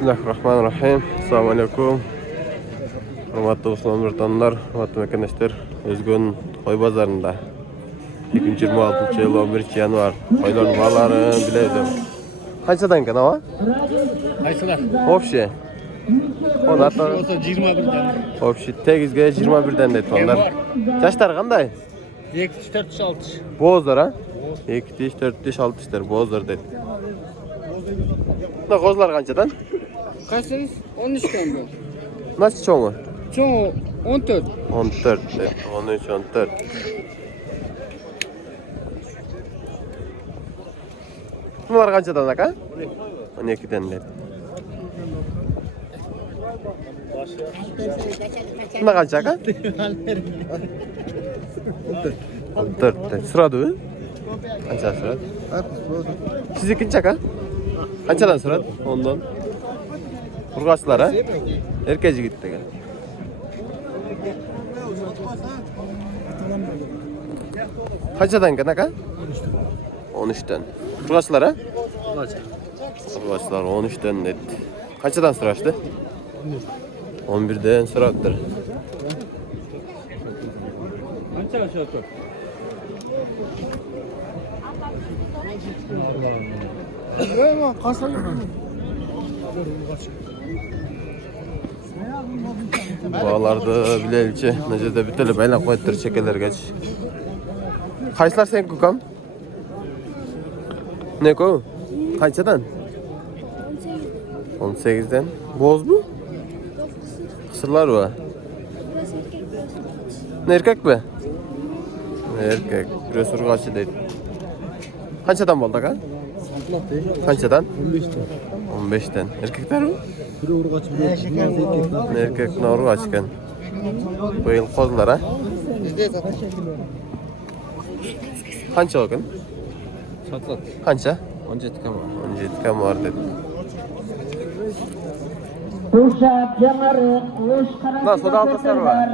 Bismillahirrahmanirrahim. Assalamualaikum. Hurmatly dostlar, hurmatly mekandaşlar. Özgün Koy bazarında 2026 yıl 11 yanvar koyların bağlarını bileydim. Kaçadan ekan ama? Qaysilar? Hopşi. Onu hatta Olsa 21'den. hopşi 8'ge 21'den deydi onlar. Yaşlar qanday? 2 4 6. Bozlar ha? 2 diş, 4 diş, 6 dişler bozlar deydi. Ne kozlar qanchadan? Qaysiniz? 13 dan bu. Nasıl çoğu? Çoğu 14. 14 deydi. 13, 14. Bunlar qanchadan aka? 12'den deydi. Bunda qancha aka? 14 deydi. Sıradu? Qancha sıradu? Siz ikinci aka? Qanchadan sıradu? 10'dan. Urg'ochlar ha? Erkak yigit degan. Qanchadan ekan aka? 13'ten. Urg'ochlar ha? Urg'ochlar 13'ten dedi. Qanchadan so'rashdi? 11'den so'rabdir. Qancha o'shyapti? Voy, qasam. Bağlarda bilelçi, necede büteli baylan koyuttur çekeler geç. Kaçlar sen kukam? Ne ko? Kaçadan? 18'den. Boz mu? Kısırlar var. Ne erkek mi? Erkek. Biraz urgaçı değil. Kaçadan oldu kan? Kaçadan? 15'ten. 15'ten. Erkekler mi? Biri urgaç, biri Erkek ne urgaç kan? Bu yıl kozlar ha? Kança o kan? Satlat. Kança? 17 kam. 17 kam var dedi. Uşak yamarı, kuş Nasıl da altaslar var?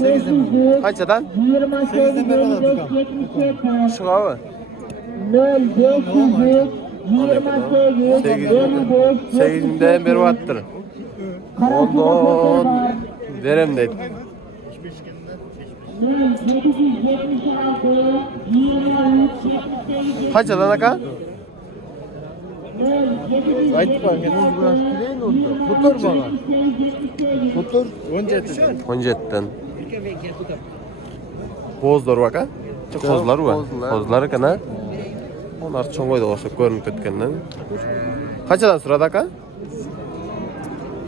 0500 Kaçadan? 28 77 Şu abi. 0500 28 55 8'inden beri vattır. Ondan verem dedi. 0776 23 78 Kaçadan aka? Aytib qo'yingiz bilan kireyin oldu. Tutur bana. Tutur 17. 17'den. Bozlar var aka? Kozlar var. Kozlar kana. Onlar çoğuydu olsa görünüp ketkenden. Kaçadan sırada aka?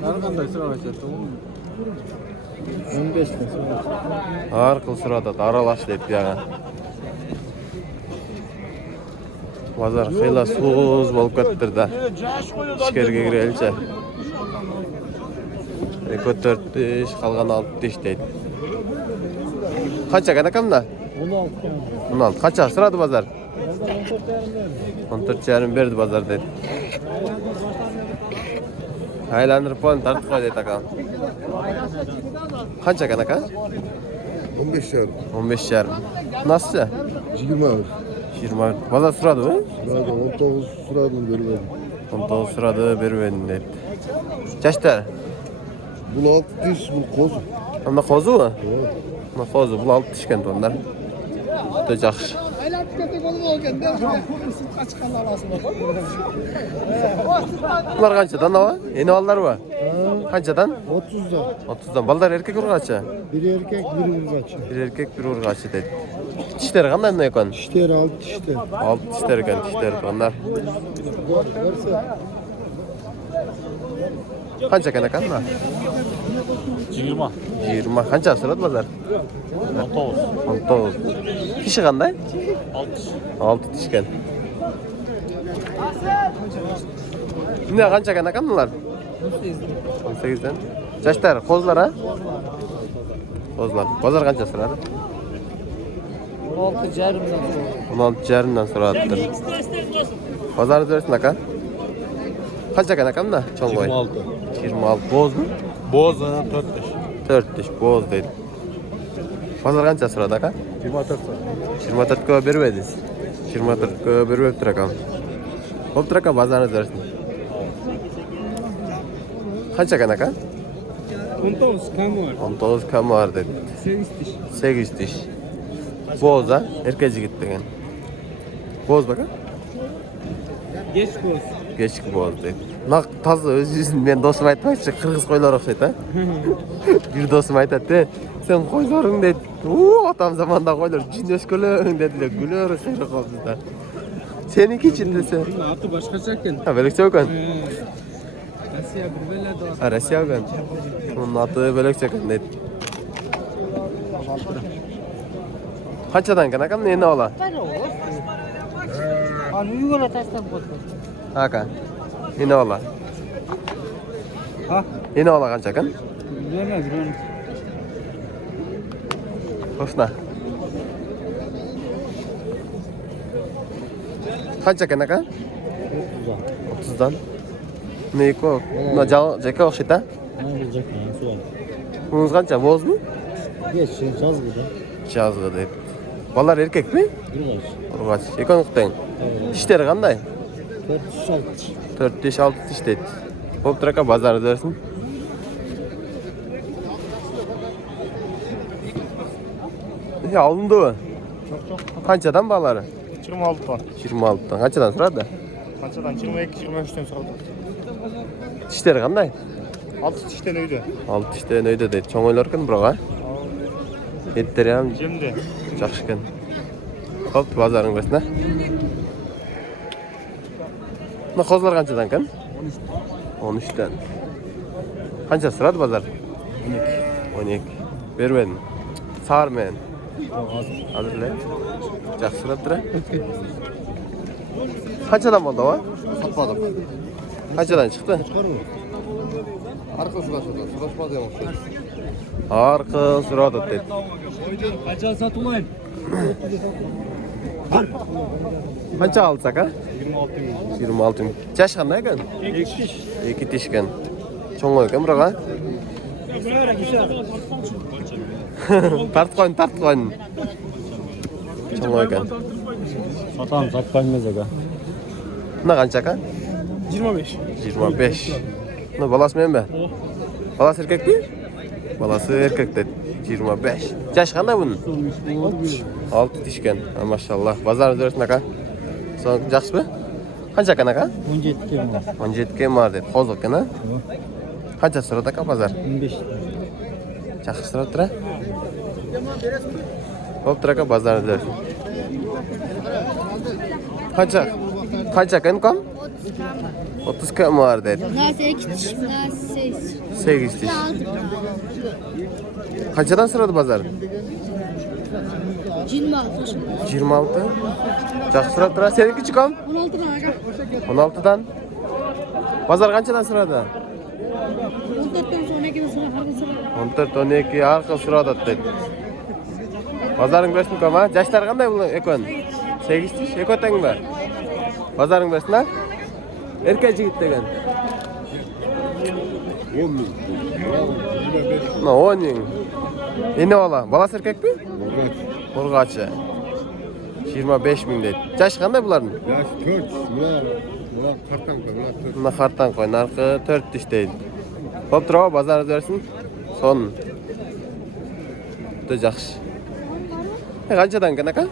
Har qanday so'rayapti? 15'ten. Har xil sırada aralaş deydi yaga. Bazar xeyla so'z bo'lib kettirdi. İçkeriga kirelçe. 4 diş, qolgan 6 diş deydi. Qancha kan akamda? 16. 16. Qancha sırada bazar? 14,5 berdi bazar deydi. Aylantirib qo'ydim, tartib qo'y deydi akam. Qancha kan aka? 15'er. 15,5. Nasılsa? 20 alır. 20. Bazar sırada mı? Sırada 19 sıradan beri verdim. 19 sırada beribedin deydi. Kaçta? Bu 6 diş, bu koz. Onda qo'zi mi? Yok. Buna qo'zi, bu 6 tishkan onlar. Juda yaxshi. Aylanib ketib bo'lib olganda, sirtqa chiqqanlar olasizlar. Bunlar qanchadan ava? Enivallar va? Qanchadan? 30'da. 30dan. Ballar erkek urg'achi. Biri erkek, biri urgaçı. Bir erkek, bir urg'achi deydi. Tishlari qanday bunday ekan? Dişleri 6 dişte. 6 tishlar ekan, tishlari onlar. Qancha ekan ekan bular? 20. 20. Qancha sirad bazar? 19. 19. Tishi qanday? 6. 6 tishkan. Bunday qancha ekan ekan bular? 18dan. Yoshlar, qo'zlar ha? Qo'zlar. Bozor qancha so'radi? 16,5dan so'radi. Bozorni bersin aka. Qancha ekan ekan bunda? Cho'ng'oy. 26. Bozmi? Boz 4 dish. 4 dish boz deydi. Bozor qancha so'radi aka? 24. 24 ga berib edingiz. 24 ga berib turibdir akam. Bo'ptir aka, bozorni bersin. Qancha ekan aka? 19 kam var. 19 kam var dedi. 8 tish. 8 tish. Bo'z ha, erkak yigit degan. Bo'z baka? Geç boz. Kechki bo'z dedi. Naq toza o'zingizni men do'stim aytmoqchi, qirg'iz qo'ylari o'xshaydi ha. Bir do'stim aytadi, sen qo'ylaring dedi. Otam zamonda qo'ylar jin o'shko'ling dedilar. Gular xayri qolibdi. Seniki-chi desa. Atı başkaça ekan. Ha, belakcha ekan. Rossiya bir belada. Ha, Rossiya ekan. Uning oti belakcha ekan dedi. Qanchadan ekan akam? Neni ola? Ani uyga tashlab qo'ydi. Aka. Neni ola? Ha? Neni ola qancha ekan? Bilmez ben. Qo'shna. Qancha ekan aka? 30dan. Neyko? Buna jaka o'xshaydi. Bungiz qancha? Bo'zmi? Geç şimdi yazgı da. Yazgı deydi. Bolalar erkakmi? Urg'och. Ekon uqtang. Tishlari qanday? 4-6 tish deydi. Bo'ptir aka, bozorda bersin. Ya alındı mı? Qanchadan bolalar? 26 ton. 26dan. Qanchadan so'radi? Kaçadan 22-23'ten sonra. Tishlari qanday? 6 tişten öydü. 6 tishdan uyda deydi. Cho'ng o'ylarkan biroq ha. Etleri ham Şimdi. yaxshi ekan. Xo'p, bozoring bo'lsin ha. Buna qo'zlar qanchadan ekan? 13 dan. Qancha so'radi bozor? 12. Bermadim. Sarmen. Hozirlar. Yaxshi so'rabdir. Qanchadan bo'ldi o? Satmadım. Qanchadan chiqdi? Arka suraşmadı. Suraşmadı ya şey. Arqi so'radi dedi. Kaça satılayın? Qancha olsak ha? 26 bin. 26 ming. Yash qanday ekan? 2 tiş. 2 tish ekan. Cho'ng ekan biroq ha. Tartib qo'yin. Cho'ng ekan. Satam satmayız aga. Buna qancha aka? 25. 25. Buna balası menmi? Balası erkakmi? Balası erkak dedi. 25. Yash qanday bunun? 6 tish ekan. Maşallah. Bozor bersin aka. So'ng yaxshimi? Qancha ekan aka? 17 kim var? 17 ga bor dedi. Qo'ziq ekan ha? Qancha so'radi aka bozor? 15. Yaxshi so'rabdir ha? Bo'ptir aka, bozorda bersin. Qancha ekan kom? 30 ga bor dedi. Nasıl 2 tiş, nasıl 8. 8 tish. Qanchadan so'radi bozor? 26. 26. Yaxshi so'rabdir ha? Seniki kom? 16 lira aga. 16dan. Bozor qanchadan so'radi? 14'ten sonra gibi sıra har gün sıra. 14 12 har xil so'radi dedi. Bozoring bersin kom ha? Yashlar qanday bu ekon? 8 tish ekotangmi? Bozoring bersin ha? Erkak yigit degan. 10 bin. No, 10 ming. Endi ola. Balasi erkakmi? Urg'ochi. 25 ming deydi. Yash qanday bularning? Yaş 4. Buna kartan koy. Buna 4. Buna qartan qo'y, narxi 4 tish deydi. Bo'ptir, bozorda bersin. Son. Juda yaxshi. Qanchadan ekan aka?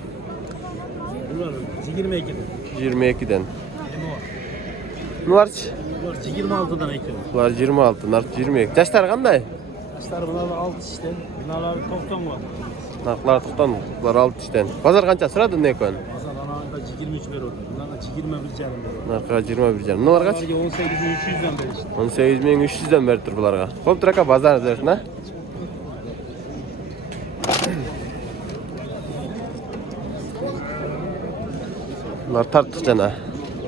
Bunlar 22. 22dan. Numarchi? Bunlar 26'dan ekin. Bular 26, narx 22. Yashlar qanday? Yaşlar bunlar 6 tişten. Bunlar 90 var. Narxlar 90, bular 6 tishdan. Bozor qancha so'radi uni ekon? Azal ana 23 veriyordu. Bunlar 21 canım veriyordu. Narxi 21 jan. Bular qancha? 18.300'den beri işte. 18300 dan berib tur bularga. Xo'p, aka, bozorda bersin ha. Bular tartiqchana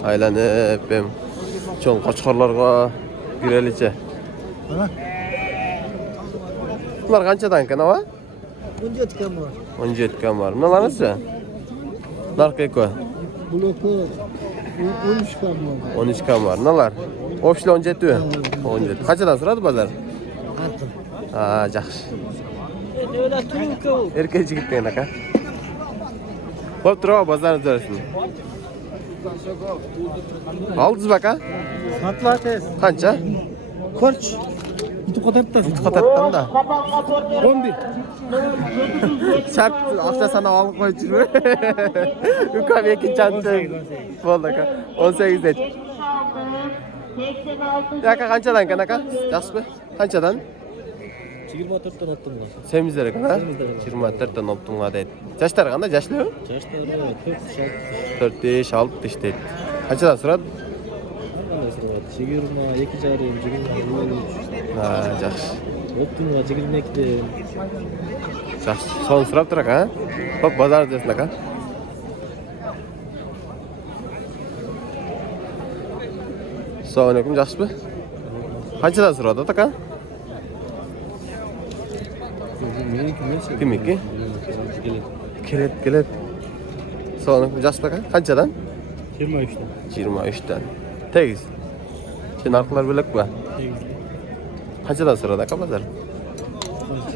aylanib ham cho'ng qochqorlarga girelicha. Bular qanchadan ekan ava? 17 kam var. 17 kam bor. Nimanisi? Narx-eko. Bloku 13 kam var. 13 kam bor. Nimalar? O'shli 17 mi? 17. Qanchadan so'radi bozor? Ha, yaxshi. Öyle turuk o. Erkak yigit degan aka. Bo'ptir, bozorda bersin. Aldınız bak ha? Satla tez. Qancha? Koç. İti kadar da. İti katattan da. 11. Şart akça sana alıp koyup жүрme. Ükam ekinci antı. Boldu aka. 18 dedi. Aka kançadan kan aka? Жақсы mı? Kançadan? 24'ten attım da. Semizlere kan ha? 24'ten optunga dedi. Yaşları kanda? Yaşlı mı? Yaşları 4 yaş, 6 yaş dedi. Kançadan suradı? 22 jarım, 23. Ha, жақсы. Optunga 22'de. Жақсы. Соны сұрап тұр ака, Hop, bazar diyorsun aka. Assalamualaikum, жақсы mı? Қаншадан сұрады aka? Kim iki? Келет. Assalamualaikum, жақсы aka? Қаншадан? 23'ten. 23'ten. Tegiz. Sen arkalar bölük mü? Қаншадан сұрады aka bazar?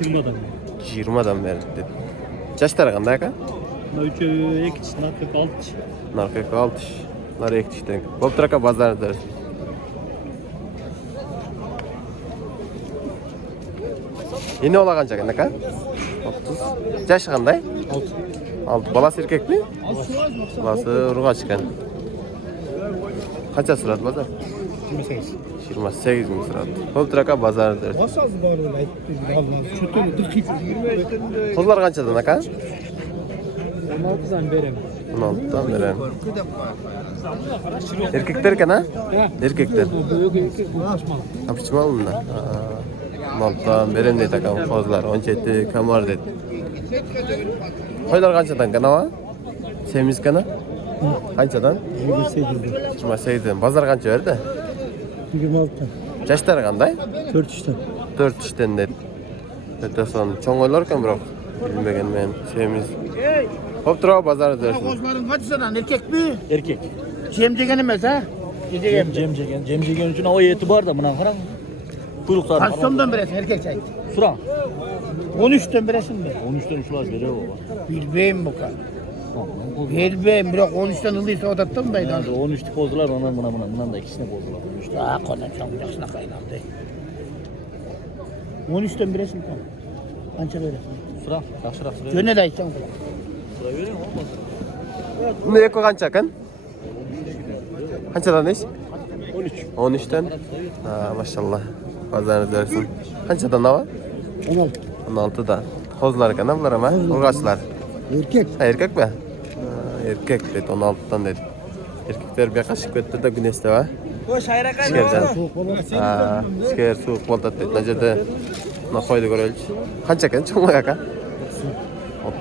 20'dan. 20'dan verdi dedi. Yaşları қандай aka? 3'e 2 çınar 46. Nar 46. Nar 2'den. Болып тұр aka bazar dersin. Yeni ola qancha ekan aka? 30. Yaşı qanday? 6. Balası erkek mi? Balası urg'och ekan. Qancha so'radi bozor? 28. 28 ming so'radi. Bo'lib tur aka bozor dersin. Nasıl bağırıyor Allah. Çötünü 42. Qizlar qanchadan aka? 16'dan berem. 16'dan berem. Erkekler ekan ha? Erkekler. Kapışmalı mı? 16'dan berem deydi aka qizlar. 17 kamar dedi. Qo'ylar qanchadan kana va? Semiz kana? Qanchadan? 28'den. 28'dan. Bozor qancha berdi? 26'dan. Yaşları qanday? 4'ten. 4 işten dedi. Öte son çoğun oylar kan bırak. Bilmegen men semiz. Hop dura bazar dersin. Kozların kaçısından erkek mi? Erkek. Cemcegen emez ha? Cemcegen. Cemcegen üçün o eti var da buna karan. Kuyruklar. Kaç sondan birisi erkek çay? Suran. 13'ten birisin mi? 13'ten uçlar veriyor baba. Bilmeyim bu kadar. Bilmeyim bırak 13'ten hızlıysa odattım da. 13'te pozdular buna da ikisine pozdular. 13'te. Aa konuşacağım yaşına kaynandı. 13'ten birisin mi? Anca böyle. Suran. Yaxşırak suran. Gönne de içeceğim. Suran veriyor mu olmaz? Ne eko kança kan? Kançadan iş? 13. 13'ten. Ha maşallah. Bazarınız dersin. Kançadan ne var? 16. 16'dan. Kozlar kan bunlar ama. Urgaçlar. Erkek. Ha, erkek mi? Ha, erkek dedi 16'dan dedi. Erkekler bir kaşık öttü de güneşte var. İşkerden. Ha, işker soğuk boldat dedi. Necede ne koydu görülç. Kança kan? Çoğun aka?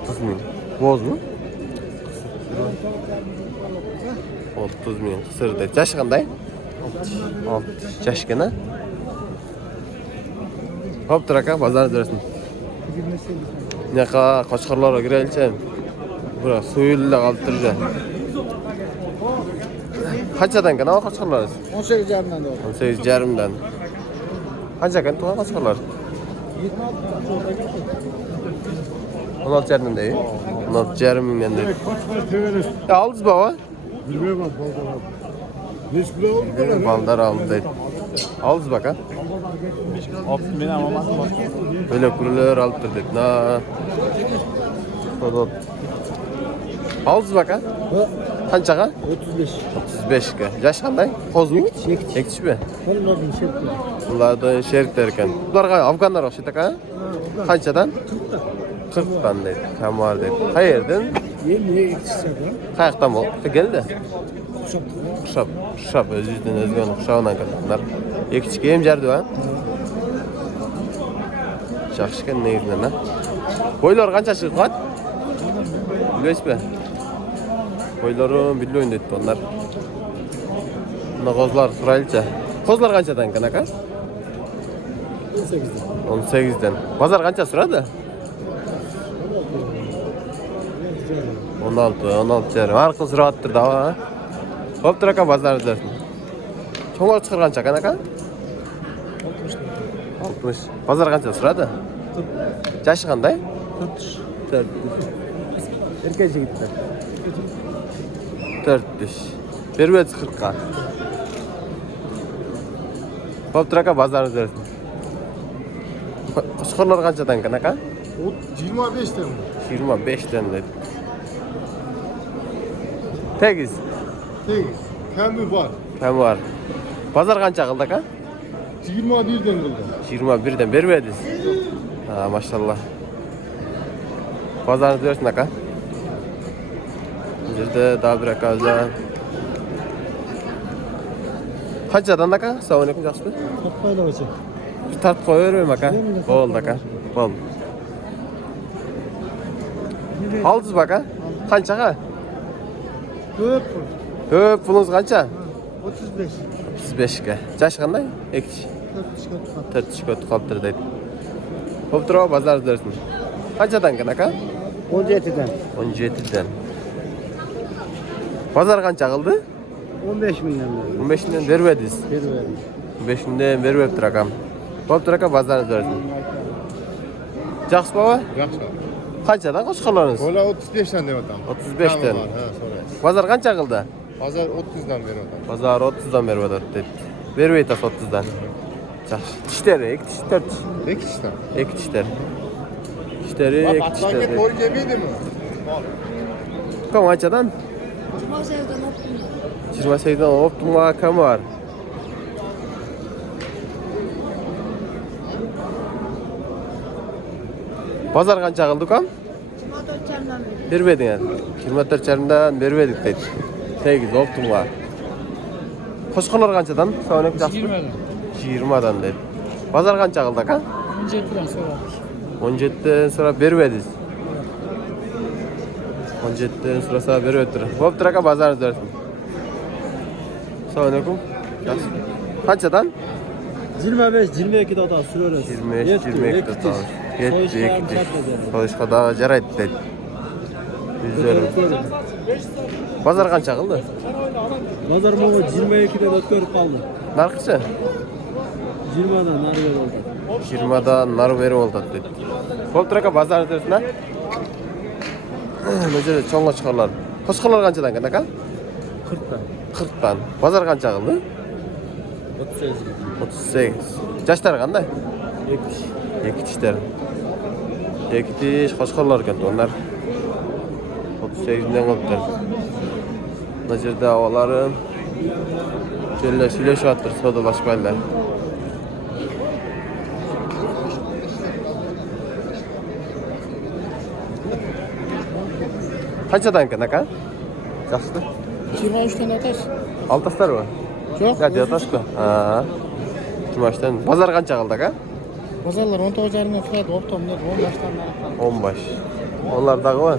30 bin. Boz mu? 30 bin. Kısır dedi. Yaşı kanday? 6. Yaş gene? Hop dur aka bazar dersin. Ne kadar koçkarlara girelçen. Bırak suyuyla kaldıracak. Kaçadan kan ama koçkarlar? 18 yarından da var. 18 yarımdan. Kaça kan tuğa koçkarlar? 16 yarımdan değil. 16 yarımdan değil. Ya aldınız baba? Bilmem abi baldan abi. Hiç bile olmuyor. Baldar aldı dedi. Aldınız bak ha? Böyle kurular alıp dedi. Na. Aldınız bak ha? Kança ka? 35. 35 ka. Yaş kanday? Koz mu? Ektiş mi? Onun adını şey yaptım. Bunlar şerik derken. Bunlar Afganlar okşaydı ka? Kançadan? 40'dan dedi. Kamar dedi. Hayırdan? Niye ekşisi yapıyor? Kayaktan mı? Geldi. Kuşap. Öz yüzden özgün kuşağından kadınlar. Ekçike hem jardı ha? Жақшыken ne yüzünden ha? Boylar kança çıkıp var? Bilmez mi? Boylarım bilmiyorum dedi onlar. Buna kozlar sıraylıca. Kozlar kançadan kan aka? 18'den. 18'den. Bazar kança sırada? 16 yarım. Arka sıra attır da ha. Hop dur aka bazar dersin. Çoğun çıkır kança kan aka? 60. Bazar kança sırada? Yaşı kanday? 4. Erkece gitti. 4. Berber 40'a. Koptur aka, bazarınız versin. Qo'shqorlar qanchadan ekan aka? 25 tane. 25 dan dedi. Tegiz. Tegiz. Kami var. Ham bor. Bozor qancha qildi aka? 21 den kıldı. 21 dan bermedingiz. Ha, maşallah. Bazarınız versin aka. Bu yerda daha bir aka o'zi. Qanchadan aka? Assalomu alaykum, yaxshimi? Tatmayla hocam. Bir tart qo'yavermaymi aka? Bo'ldi aka. Bo'ldi. Aldingizmi aka? Qanchaga? Köp. Ko'p pulingiz qancha? 35. 35 ga. Yash qanday? 2. 4 chiqib qoldi deydi. Xo'p, turib bozor dersin. Qanchadan ekan aka? 17'den. 17 dan. Bozor qancha qildi? 15 mindən. 15 dan bermedingiz. Verdim. 15 dan beribdir akam. Xo'p, tur aka bozor dersin. Yaxshi baba? Yaxşı. Qanchadan qo'shqorlaringiz? Ola 35 dan deb atam. 35 dan. Ha, so'raysiz. Bozor qancha qildi? Hozir 30 dan berib atam. Bozor 30 dan berib o'tdi. Bermaydi 30 dan. Yaxshi. Tishlari, 2 tish, 4 tish. 2 tishdan. 2 tishlar. Tishlari, 2 Atlanka tishlar. to'y kelmaydimi? Qanchadan? Cuma sevdim optum. 28 dan optum akam var. Bozor qancha qildi ukam? Cuma 4 çarmdan beri. Bermedin yani. 24'dan bermedik deydi. 8 optum var. Qo'shqorlar qanchadan? Assalomu alaykum. 20 dan deydi. Bozor qancha qildi aka? 17'den sonra. 17 dan so'rab bermedingiz. 17 dan so'rasa berib o'tir. Bo'pti aka, bozoringiz bersin. Assalomu alaykum. Yaxshi. Qanchadan? 25, 22 da sürüyoruz. 25, 22 da tanış. 7, 2. Soyuşqa da jarayt deydi. Yüzleri. Bozor qancha qildi? Nazar baba 22'den ötkörüp kaldı. Narxıcha? 20'den narı oldu. 20 dan nar berib oldi deydi. Bo'pti aka, bozoringiz bersin ha. Bu yerda cho'ng qo'shqorlar. Qo'shqorlar qanchadan ekan aka? 40'dan. 40 dan. Bozor qancha qildi? 38. 38. Yoshlari qanday? 2 tishlar. 2 tish qo'shqorlar ekan onlar. 38 dan qilibdi. Bu yerda ovalari kellar silashyapti, savdolashmaylar. Qanchadan ekan aka? Yaxshi. 23'ten ateş. Altaslar mı? Yok. Ya diyortaşku. Ha. Cumaştan. Pazar qancha qildi aka? Pazarlar 19 çarmdan fiyat optum dedi. 15'ten beri kaldı. 15. Onlardağı mı?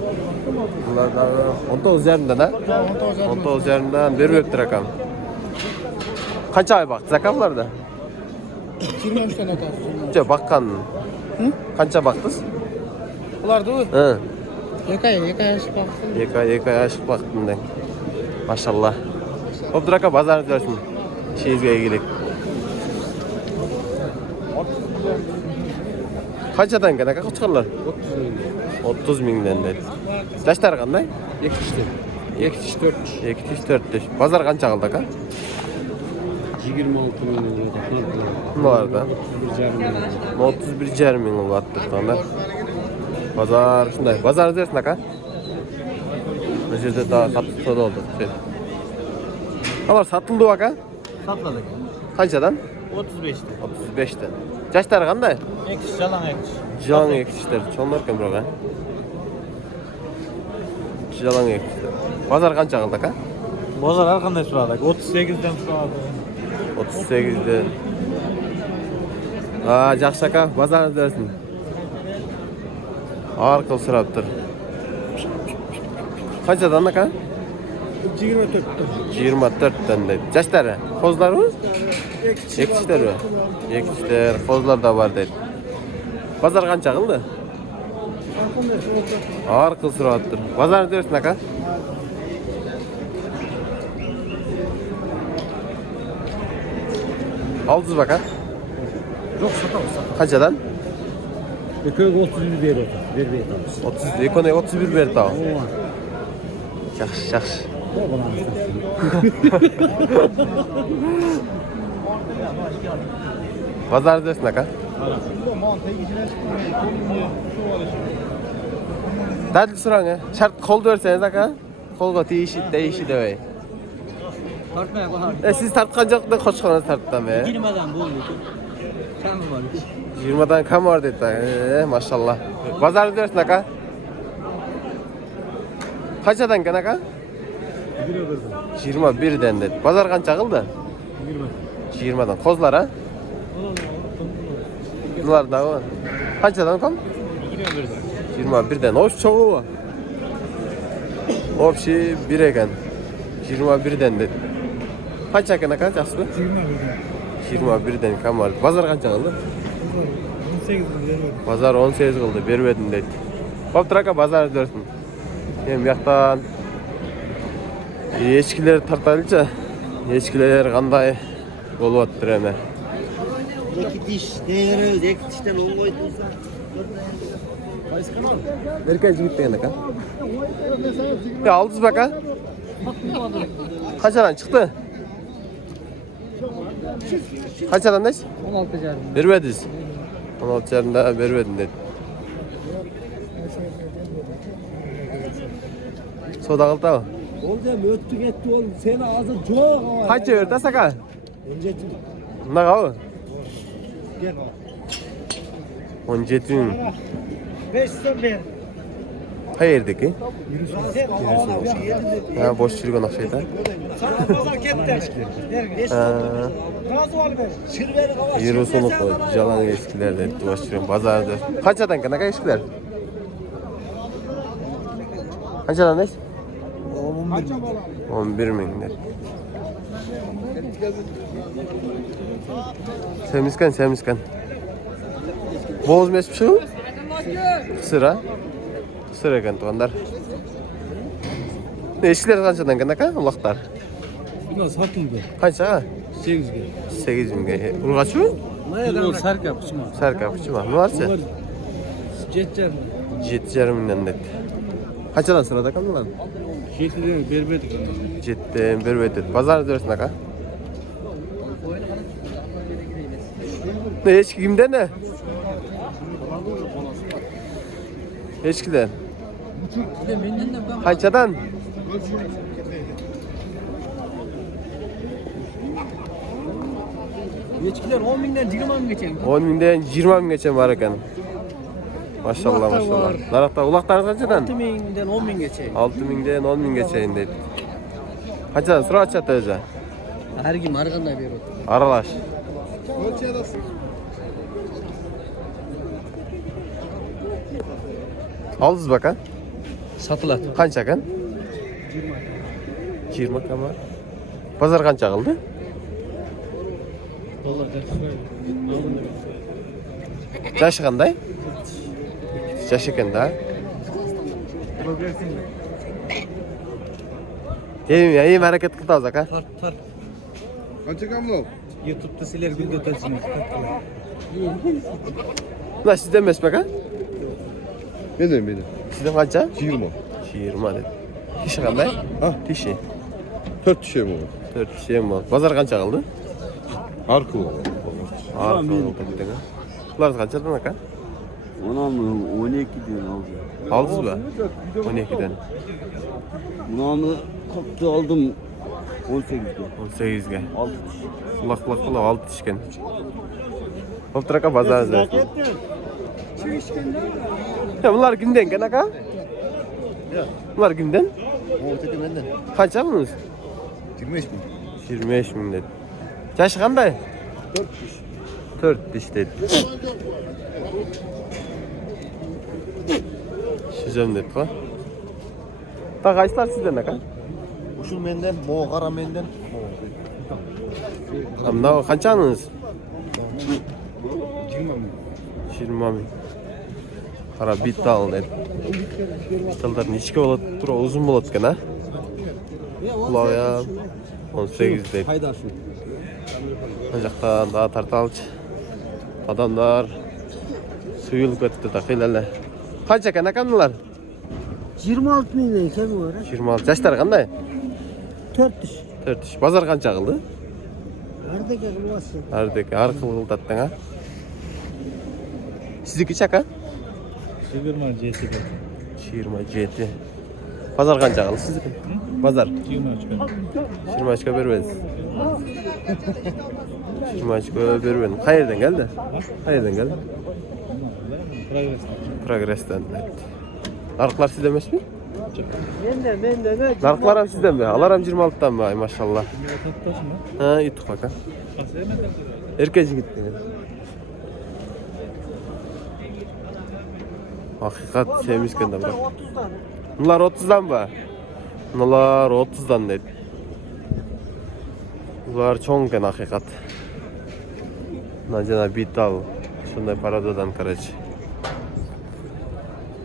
Onlardağı 19 yarımdan ha? 19 çarmdan. 19 yarımdan beribdir akam. Qancha ay baktı zakaflarda? 23'ten ateş. Qancha bakkan? Qancha baktınız? Ular da o. Hı. Yakay aşık baksın. Eka aşık baktım den. Maşallah. Hop aka, bazarınız versin. İşinizge ilgilik. Qanchadan ekan aka qo'shqorlar? 30 mingdan dedi. Yoshlari qanday? 2 işte. 2 tiş 4 tiş. 2 tish, 4 tish. Bozor qancha qildi aka? 26 milyon lira. Bularda. 1,5 milyon. 31,5 ming bo'lyapti to'g'ri. Bozor shunday. Bozoringiz bersin aka. Bu yerda daha satib oldu. Ular sotildi aka? Satladık. Qanchadan? 35'te. 35 dan. Yoshlari qanday? Ekiş yalan ekiş. Jalan ekişler. Çoğunlar ekan biroq ha. Jalan ekişler. Bozor qancha qildi aka? Bozar har qanday so'radik? 38'den so'radi. 38 dan. Ha, yaxshi aka, bozoringiz bersin. Arqil so'rabdir. Qanchadan aka? 24. 24 dan deydi. Yoshlari, qo'zlarmi? Ekişler. Ekişler, qo'zlar da bor deydi. Bozor qancha qildi? Arqil so'rabdir. Bozoringiz bersin aka. Aldınız bak ha? Yok satamiz. Qanchadan? Köy 31 veriyor. Vermeyi tamız. 30, ekonomi 31 berdi tao. Oo. Yaxshi, yaxshi. O balansı. Pazar dersin aka. Dadil so'rang, shart qo'l bersangiz aka. Qo'lga teyishi debay. Tartmaya bahar. Siz tartgan joqda qo'shqonasiz tartdimi? 20'dan bo'ldi. Kam var. 20'dan kam var dedi. Maşallah. Pazar dersin aka. Kaçadan kan aka? 21'den dedi. Pazar qancha qildi? 20. 20'dan. Kozlar ha? Bunlar da var. Kaçadan kam? 21'den. O çoğu. Opşi 1 ekan. 21'den dedi. Kaç ekan aka? Жақсы mı? 21'den kam var. Pazar qancha qildi? 18 lira. Pazar 18 qildi, bermedim dedi. Qoptur aka, pazar dersin. Hem yoqdan echkiler tartaylıca. Echkiler qanday bo'lib atыр eme. İki diş değeri, iki dişten 10 koyduysa. Erken jigit degan aka. Ya aldınız bak ha? Kaçadan çıktı? Kaçadan deyiz? 16 jarım. Bermediniz. 16 jarımda bermedim dedi. Soda qildi o. Olacağım öttük etti oğlum. Seni ağzı çok hava. Qancha berdi aka? Önce Bunaqa o. gel. 17 ming. 5 son ver. Qayerdeki? Sen Ha, boş yurgan o'xshaydi. sana pazar ketdi. Ha, Razı ol ver. Şirveri hava. Yürüsünü koy, jalan eskiler dedi, boş yurgan pazarda. Qanchadan kan aka eskiler? Qanchadan deyiz? 11 ming dedi. Semizkan. Boğaz mı esmiş o? Kısır ha? Kısır ekan tuğanlar. Eşkiler qanchadan kan aka? Uloqlar. Bunlar satıldı. Qancha? 8 lira. 8 mingga. Urg'achi? Bunlar sark yapmış mı? Sarkapchi mi? Nimachi? Bunlar Jetler. 7,5 mingdan dedi. Qanchadan so'radi aka bular? 7'den bermedik. 7'den bermedi. Pazar dersin aka. Ne eşki kimden ne? Eşkiden. Qanchadan? Geçkiler 10 binden 20 mı geçen? 10 mingdan 20 minggacha bor ekan. Maşallah maşallah. Naraqda uloqlarınız qanchadan? 6 binden 10 bin geçen. 6 mingdan 10 minggacha deydi. Qanchadan so'rayapti o'zi? Her kim har qanday beradi. Aralash. Aldınız bak ha? Satıladi. Qancha ekan? 20 kama. Pazar qancha qildi? Yaşı qanday? Yaşı ekanda. Ey harakat qildi hozir aka. Tart. Qancha kamlo? YouTube'da sizler video tasını tarttılar. Ulan sizden emas aka? Benim. Sizden qancha? 20. 20 dedi. Tishi qanday? Ha? Tishi. 4 kişi mi? 4 tishi ham bor. Pazar qancha qildi? Arku. Ular qanchadan aka? Ona mı 12'den aldım. Aldınız mı? 12'den. Buna koptu aldım 18'den. 18'ge. 6 Kulak 6 tishgan. Bo'ptur aka bozorda. Ya bunlar kimden kan aka? Bunlar kimden? Ortada benden. Qancha bunuz? 25 bin. 25 ming dedi. Yaşı qanday? 4 tish dedi. Sizem dedi ha. Ta qayslar sizden aka? Uşul menden, moğ qara menden. Hamda qanchanız? 20 ming. Qara bitta al dedi. Bittalar nechga bo'ladi? Tura uzun bo'ladi ekan ha? Qulog'i ham 18 dedi. Haydarsın. Bu yoqdan daha tartalchi. Odamlar suyulib ketdi taqiylarlar. Qancha ekan aka bular? 26 bin lira kim var? 26. Yaşlar qanday? 4 diş. 4 ish. Bozor qancha qildi? Ardeke kılmasın. Ardeki arkıldattın ha. Sizdeki çaka? 27. Pazar kança kaldı sizdeki? Pazar. 20 açka bermez. 20 açka bermez. Hayırdan geldi? Hayırdan geldi? Progress'ten. Narklar sizden mi? Bende. Narklar hem sizden mi? Alaram 26'dan mı? Ay maşallah. Ha, iyi bak ha. Erkeci gittiniz. Hakikat sevmişken de bırak. Bunlar 30'dan mı? Bunlar 30'dan dedi. Bunlar çoğunken hakikat. Nacana bit al. Şunday paradodan karacı.